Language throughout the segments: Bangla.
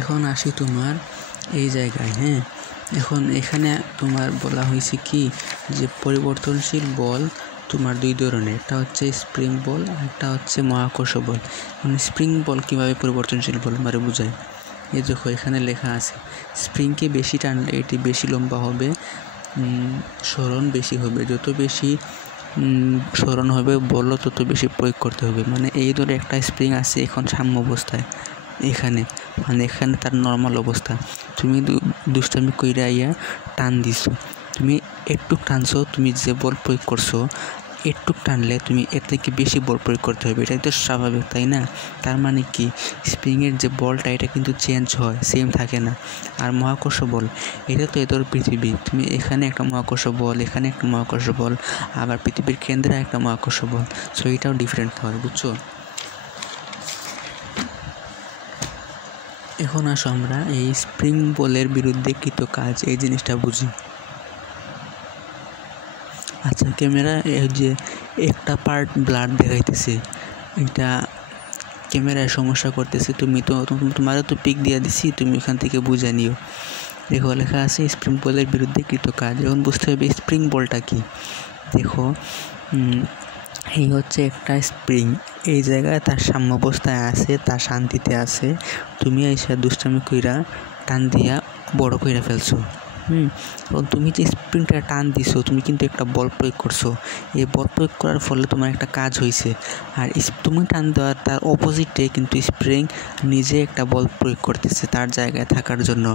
এখন আসি তোমার এই জায়গায়, হ্যাঁ। এখন এখানে তোমার বলা হয়েছে কি যে পরিবর্তনশীল বল তোমার দুই ধরনের, একটা হচ্ছে স্প্রিং বল আর একটা হচ্ছে মহাকর্ষ বল। মানে স্প্রিং বল কীভাবে পরিবর্তনশীল বল মানে বোঝায়, এই দেখো এখানে লেখা আছে স্প্রিংকে বেশি টানলে এটি বেশি লম্বা হবে, সরণ বেশি হবে, যত বেশি সরণ হবে বলও তত বেশি প্রয়োগ করতে হবে। মানে এই ধরে একটা স্প্রিং আছে এখন সাম্য অবস্থায় এখানে, মানে এখানে তার নর্মাল অবস্থা, তুমি দুষ্টামি কইরা আইয়া টান দিছো, তুমি একটু টানছো, তুমি যে বল প্রয়োগ করছো একটু টানলে তুমি এর থেকে বেশি বল প্রয়োগ করতে হবে, এটাই তো স্বাভাবিক, তাই না? তার মানে কি স্প্রিংয়ের যে বলটা এটা কিন্তু চেঞ্জ হয়, সেম থাকে না। আর মহাকর্ষ বল এটা তো এদের পৃথিবী, তুমি এখানে একটা মহাকর্ষ বল, এখানে একটা মহাকর্ষ বল, আবার পৃথিবীর কেন্দ্রে একটা মহাকর্ষ বল, সো এটাও ডিফারেন্ট হয়, বুঝছো? এখন আসো আমরা এই স্প্রিং বলের বিরুদ্ধে কৃত কাজ এই জিনিসটা বুঝি। আচ্ছা, ক্যামেরা যে একটা পার্ট ব্লার দেখাইতেছে, এটা ক্যামেরায় সমস্যা করতেছে, তোমারও তো পিক দিয়ে দিছি, তুমি এখান থেকে বুঝে নিও। দেখো লেখা আছে স্প্রিং বলের বিরুদ্ধে কৃত কাজ। এখন বুঝতে হবে স্প্রিং বলটা কি। দেখো এই হচ্ছে একটা স্প্রিং, এই জায়গায় তার সাম্যাবস্থায় আছে, তার শান্তিতে আছে, তুমি এসে দুষ্টামি কইরা টান দিয়া বড় কইরা ফেলছো। এবং তুমি যে স্প্রিংটা টান দিছো, তুমি কিন্তু একটা বল প্রয়োগ করছো, এই বল প্রয়োগ করার ফলে তোমার একটা কাজ হয়েছে। আর তুমি টান দেওয়ার তার অপোজিটে কিন্তু স্প্রিং নিজে একটা বল প্রয়োগ করতেছে তার জায়গায় থাকার জন্য,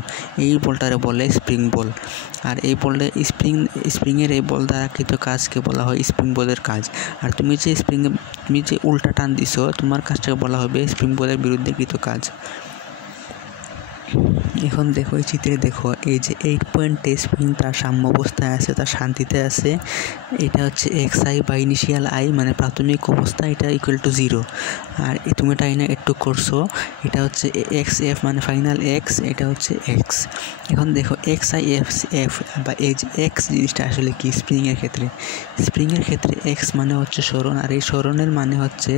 এই বলটারে বলে স্প্রিং বল। আর এই বলটা স্প্রিংয়ের এই বল দ্বারা কৃত কাজকে বলা হয় স্প্রিং বলের কাজ। আর তুমি যে উল্টা টান দিছো, তোমার কাজটাকে বলা হবে স্প্রিং বলের বিরুদ্ধে কৃত কাজ। এখন দেখো এই চিত্রে দেখো এই যে 8 পয়েন্টে স্প্রিং তার সাম্য অবস্থায় আছে, তার শান্তিতে আছে, এটা হচ্ছে এক্স আই বা ইনিশিয়াল আই মানে প্রাথমিক অবস্থা, এটা ইকুয়াল টু 0। আর তুমি এটা না একটু করছো, এটা হচ্ছে এক্স এফ মানে ফাইনাল এক্স, এটা হচ্ছে এক্স। এখন দেখো এক্স আই এফ বা এই যে এক্স জিনিসটা আসলে কি স্প্রিংয়ের ক্ষেত্রে এক্স মানে হচ্ছে সরণ, আর এই সরণের মানে হচ্ছে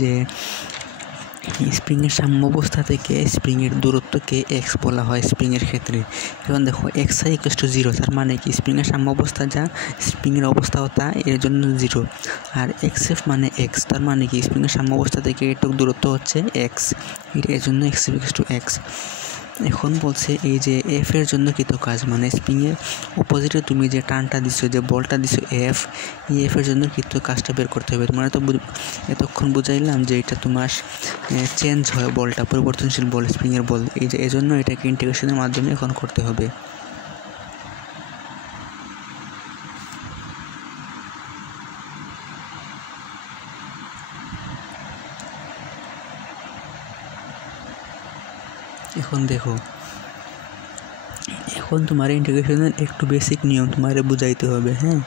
যে স্প্রিংয়ের সাম্য অবস্থা থেকে স্প্রিংয়ের দূরত্বকে এক্স বলা হয় স্প্রিংয়ের ক্ষেত্রে। এখন দেখো এক্স আই ইকুয়াল টু 0, তার মানে কি স্প্রিংয়ের সাম্য অবস্থা যা, স্প্রিংয়ের অবস্থাও তা, এর জন্য 0। আর এক্স এফ মানে এক্স, তার মানে কি স্প্রিংয়ের সাম্য অবস্থা থেকে এটুকু দূরত্ব হচ্ছে এক্স, এর জন্য এক্স ইকুয়াল টু এক্স। এখন বলছে এই যে এফ এর জন্য কৃত কাজ, মানে স্প্রিংয়ের অপোজিটে তুমি যে টানটা দিছো, যে বলটা দিছো এফ, এই এফ এর জন্য কৃত কাজটা বের করতে হবে। তোমরা তো এতক্ষণ বুঝাইলাম যে এটা তোমার চেঞ্জ হয় বলটা, পরিবর্তনশীল বল স্প্রিংয়ের বল, এই যে এজন্য এটাকে ইন্টিগ্রেশনের মাধ্যমে এখন করতে হবে। এখন দেখো, এখন তোমার ইন্টিগ্রেশনের একটু বেসিক নিয়ম তোমার বুঝাইতে হবে, হ্যাঁ।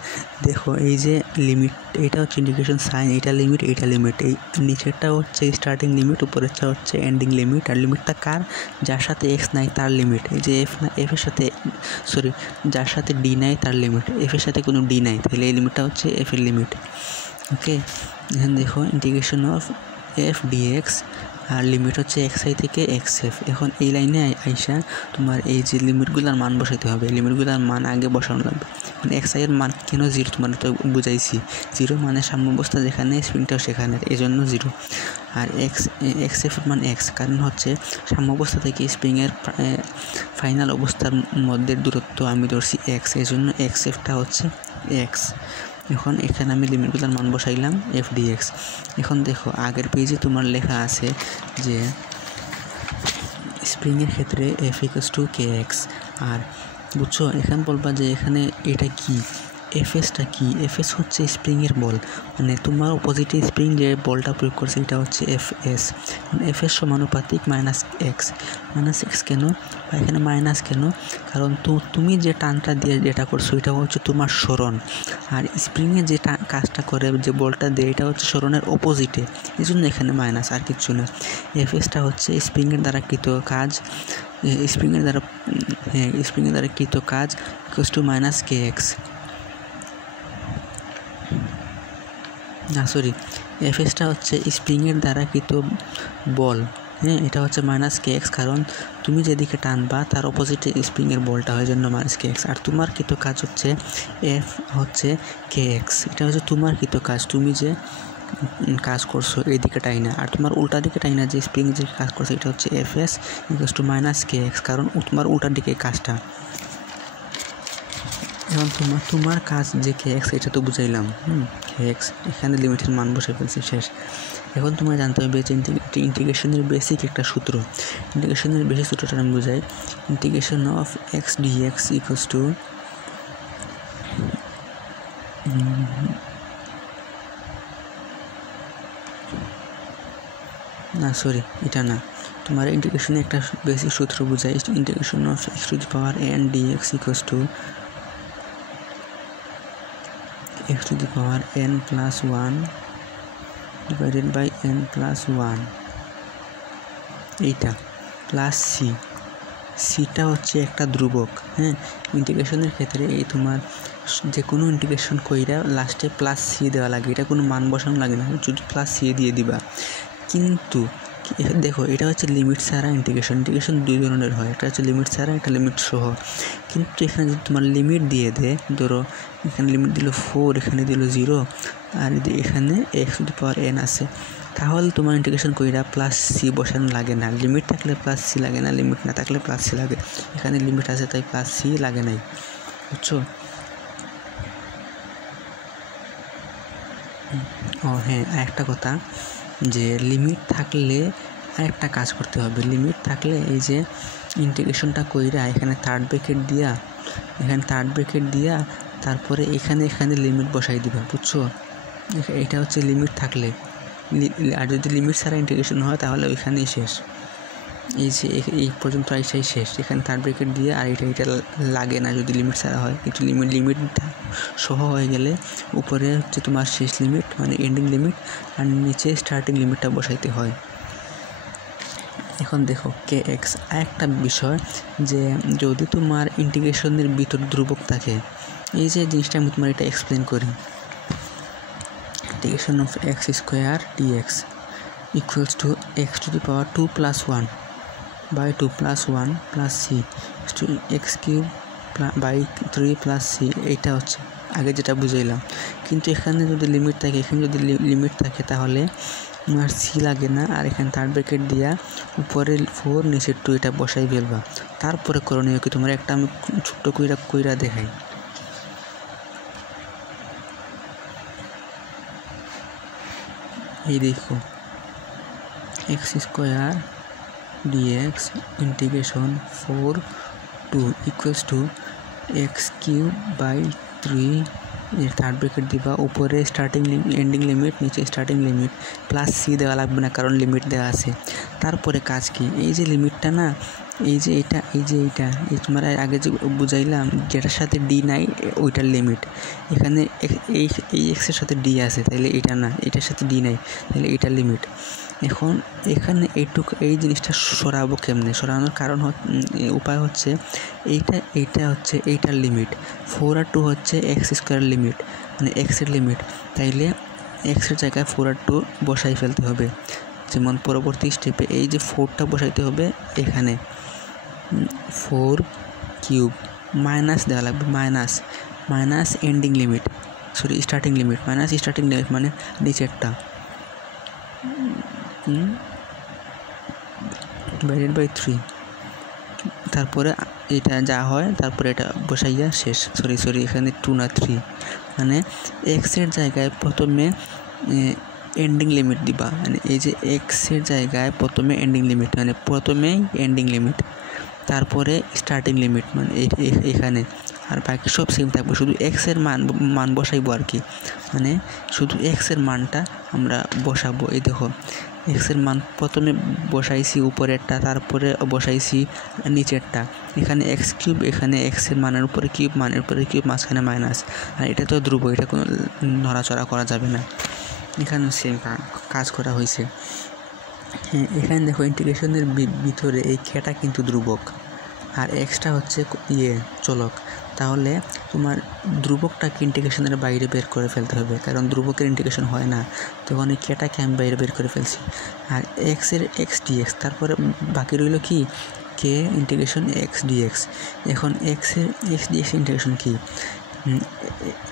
দেখো এই যে লিমিট, এটা হচ্ছে ইন্টিগ্রেশন সাইন, এটা লিমিট, এটা লিমিট, এই নিচেরটা হচ্ছে স্টার্টিং লিমিট, উপরেরটা হচ্ছে এন্ডিং লিমিট। আর লিমিটটা কার, যার সাথে এক্স নাই তার লিমিট, এই যে এফের সাথে যার সাথে ডি নাই তার লিমিট, এফের সাথে কোনো ডি নাই, তাহলে এই লিমিটটা হচ্ছে এফের লিমিট। ওকে, এখন দেখো ইন্টিগ্রেশন অফ এফ ডিএক্স, আর লিমিট হচ্ছে এক্স আই থেকে এক্স এফ। এখন এই লাইনে আইসা তোমার এই যে লিমিটগুলোর মান বসাতে হবে, লিমিটগুলোর মান আগে বসানো লাগবে। এখন এক্স আই এর মান কেন 0 তোমার তো বুঝাইছি, 0 মানে সাম্য অবস্থা যেখানে স্প্রিংটাও সেখানে, এই জন্য 0। আর এক্স এফ এর মান এক্স, কারণ হচ্ছে সাম্য অবস্থা থেকে স্প্রিংয়ের ফাইনাল অবস্থার মধ্যে দূরত্ব আমি ধরছি এক্স, এই জন্য এক্স এফটা হচ্ছে এক্স। এখন এখানে আমি লিমিটগুলোর মান বসাইলাম এফ ডিএক্স। এখন দেখো আগের পেজে তোমার লেখা আছে যে স্প্রিংয়ের ক্ষেত্রে F equals to K X. আর বুঝছো, এখানে বলবা যে এখানে এটা কি, এফএসটা কি, এফএস হচ্ছে স্প্রিংয়ের বল, মানে তোমার অপোজিটে স্প্রিং যে বলটা প্রয়োগ করছে এটা হচ্ছে এফএস। এফএস সমানুপাতিক মাইনাস এক্স কেন, বা এখানে মাইনাস কেন, কারণ তুমি যে টানটা দিয়ে যেটা করছো এটা হচ্ছে তোমার সরণ, আর স্প্রিংয়ে যে কাজটা করে যে বলটা দেয় এটা হচ্ছে সরণের অপোজিটে, এই জন্য এখানে মাইনাস, আর কিচ্ছু না। এফএসটা হচ্ছে স্প্রিংয়ের দ্বারা কৃত কাজ, স্প্রিংয়ের দ্বারা কৃত কাজ equals to minus K X. এফএসটা হচ্ছে স্প্রিংয়ের দ্বারা কৃত বল, হ্যাঁ, এটা হচ্ছে -kx, কারণ তুমি যেদিকে টানবা তার অপোজিটে স্প্রিংয়ের বলটা হয়, জন্য -kx। আর তোমার কৃত কাজ হচ্ছে F হচ্ছে kx, এটা হচ্ছে তোমার কৃত কাজ, তুমি যে কাজ করছো এই দিকে টাইনা, আর তোমার উল্টা দিকে টাইনা যে স্প্রিং যে কাজ করছে এটা হচ্ছে Fs = -kx, কারণ তোমার উল্টার দিকে কাজটা। এখন তোমার কাজ যে kx এটা তো বুঝাইলাম, kx এখানে লিমিটের মান বসে ফেলছি, শেষ। এখন তোমার জানতে হবে যে ইন্টিগ্রেশনের বেসিক একটা সূত্র, ইন্টিগ্রেশনের বেসিক সূত্রটা আমি বুঝাই। Integration of x dx equals to না সরি এটা না, তোমার ইন্টিগ্রেশনে একটা বেসিক সূত্র বুঝাই। Integration of x⁴n dx equals to x⁴n + 1 divided by n + 1, এইটা প্লাস সিটা হচ্ছে একটা ধ্রুবক। হ্যাঁ, ইন্টিগ্রেশনের ক্ষেত্রে এই তোমার যে কোনো ইন্টিগ্রেশন কইরা লাস্টে +c দেওয়া লাগে, এটা কোনো মান বসানো লাগে না, শুধু +c দিয়ে দিবা। কিন্তু দেখো এটা হচ্ছে লিমিট ছাড়া ইন্টিগ্রেশন দুই ধরনের হয়, একটা হচ্ছে লিমিট ছাড়া, একটা লিমিট সহ। কিন্তু এখানে যদি তোমার লিমিট দিয়ে দেয়, ধরো এখানে লিমিট দিল 4, এখানে দিল 0, আর যদি এখানে x⁴n আছে, তাহলে তোমার ইন্টিগ্রেশন কইরা +c বসানো লাগে না। লিমিট থাকলে +c লাগে না, লিমিট না থাকলে +c লাগে। এখানে লিমিট আছে তাই +c লাগে নাই, বুঝছো? ও হ্যাঁ, আরেকটা কথা, যে লিমিট থাকলে আরেকটা কাজ করতে হবে। লিমিট থাকলে এই যে ইন্টিগ্রেশনটা কইরা এখানে থার্ড ব্র্যাকেট দিয়া তারপরে এখানে লিমিট বসাই দিবা, বুঝছো? এটা হচ্ছে লিমিট থাকলে। আর যদি লিমিট ছাড়া ইন্টিগ্রেশন হয় তাহলে ওইখানেই শেষ, এই যে এই পর্যন্ত আইসাই শেষ। এখানে থার্ড ব্র্যাকেট দিয়ে, আর এটা লাগে না যদি লিমিট ছাড়া হয়। কিন্তু লিমিট সহ হয়ে গেলে উপরে হচ্ছে তোমার শেষ লিমিট মানে এন্ডিং লিমিট, আর নিচে স্টার্টিং লিমিটটা বসাইতে হয়। এখন দেখো kx, আরেকটা বিষয় যে যদি তোমার ইন্টিগ্রেশনের ভিতর ধ্রুবক থাকে, এই যে জিনিসটা আমি তোমার এটা এক্সপ্লেন করি। Integration of x² dx equals two x⁴ 2 + 1 by 2 + 1 + c to x³ by 3 + c, এইটা হচ্ছে আগে যেটা বুঝাইলাম। কিন্তু এখানে যদি লিমিট থাকে, লিমিট থাকে তাহলে আর c লাগে না, আর এখানে থার্ড ব্র্যাকেট দিয়া উপরে 4 নিচে 2 এটা বসাই ফেলবা। তারপরে করণীয় কি, তোমার একটা আমি ছোট্ট কইরা দেখাই। এই দেখো x² dx integration 4 2 equals to x³ by 3, এর থার্ড ব্র্যাকেট দিবা, উপরে স্টার্টিং এন্ডিং লিমিট, নিচে স্টার্টিং লিমিট, +c দেওয়া লাগবে না কারণ লিমিট দেওয়া আছে। তারপরে কাজ কি, এই যে লিমিটটা না, এই যে এইটা এই তোমার আগে যে বুঝাইলাম যেটার সাথে d নাই ওইটার লিমিট। এখানে এই x এর সাথে d আছে, তাইলে এটা না, এটার সাথে d নাই, তাহলে এটার লিমিট। এখন এখানে এই জিনিসটা সরাবো কেমনে? সরানোর কারণ উপায় হচ্ছে এইটা হচ্ছে এইটার লিমিট, 4 আর 2 হচ্ছে x² লিমিট মানে x এর লিমিট, তাইলে x এর জায়গায় 4 আর 2 বসাই ফেলতে হবে। যেমন পরবর্তী স্টেপে এই যে 4টা বসাইতে হবে, এখানে 4³ মাইনাস দেওয়া লাগবে, minus ending limit, sorry starting limit, starting limit মানে নিচেরটা ডিভাইডেড বাই 3, তারপরে এটা যা হয় তারপরে এটা বসাইয়া শেষ। সরি এখানে 2 না 3, মানে x এর জায়গায় প্রথমে এন্ডিং লিমিট দিবা, মানে এই যে x এর জায়গায় প্রথমে এন্ডিং লিমিট মানে প্রথমেই এন্ডিং লিমিট, তারপরে স্টার্টিং লিমিট মানে এখানে, আর বাকি সব সেম থাকবে, শুধু x এর মান বসাইবো আর কি, মানে শুধু x এর মানটা আমরা বসাবো। এই দেখো x এর মান প্রথমে বসাইছি উপরেরটা, তারপরে বসাইছি নিচেরটা, এখানে x³, এখানে x এর মানের উপরে কিউব, মানের উপরে কিউব, মাঝখানে মাইনাস, আর এটা তো ধ্রুব, এটা কোনো নড়াচড়া করা যাবে না। এখানে সেম কাজ করা হয়েছে। হ্যাঁ, এখানে দেখো ইন্টিগ্রেশনের ভিতরে এই খেটা কিন্তু ধ্রুবক, আর এক্সটা হচ্ছে চলক, তাহলে তোমার ধ্রুবকটাকে ইন্টিগ্রেশনের বাইরে বের করে ফেলতে হবে, কারণ ধ্রুবকের ইন্টিগ্রেশন হয় না, তখন এই কেটাকে আমি বাইরে বের করে ফেলছি। আর এক্সের এক্স ডিএক্স, তারপরে বাকি রইল কি কে ইন্টিগ্রেশন এক্স ডিএক্স। এখন এক্সের এক্স ডিএক্স ইন্টিগ্রেশন কি,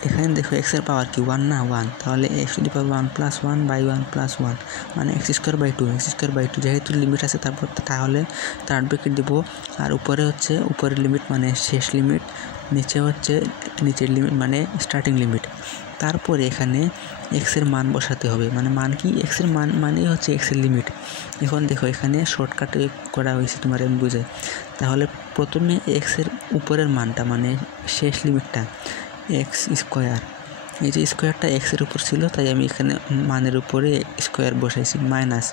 এখানে দেখো এক্সের পাওয়ার কি 1 না 1, তাহলে এক্স টু দি পাওয়ার 1 + 1/1 + 1 মানে x²/2 যেহেতু লিমিট আছে তারপর তাহলে থার্ড ব্র্যাকেট দেবো। আর উপরে হচ্ছে উপরের লিমিট মানে শেষ লিমিট, নিচে হচ্ছে নিচের লিমিট মানে স্টার্টিং লিমিট। তারপরে এখানে এক্সের মান বসাতে হবে, মানে মান কি এক্সের মান মানেই হচ্ছে এক্সের লিমিট। এখন দেখো এখানে শর্টকাটে করা হয়েছে তোমার আমি বুঝাই। তাহলে প্রথমে এক্সের উপরের মানটা মানে শেষ লিমিটটা x², এই যে স্কোয়ারটা এক্সের উপর ছিল তাই আমি এখানে মানের উপরে স্কোয়ার বসাইছি, মাইনাস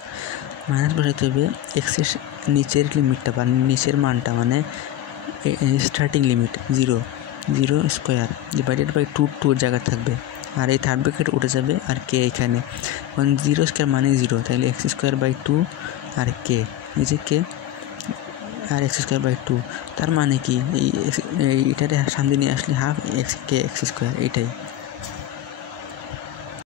বসাইতে হবে এক্সের নিচের লিমিটটা বা নিচের মানটা মানে স্টার্টিং লিমিট 0² ডিভাইডেড বাই 2 জায়গা থাকবে, আর এই থার্ড ব্র্যাকেট উঠে যাবে আর কে এখানে। কারণ 0² মানে 0, তাহলে x²/2 আর কে, এই যে কে আর x²/2, তার মানে কি এইটারে সামনে নিয়ে আসলে হাফ x² এটাই।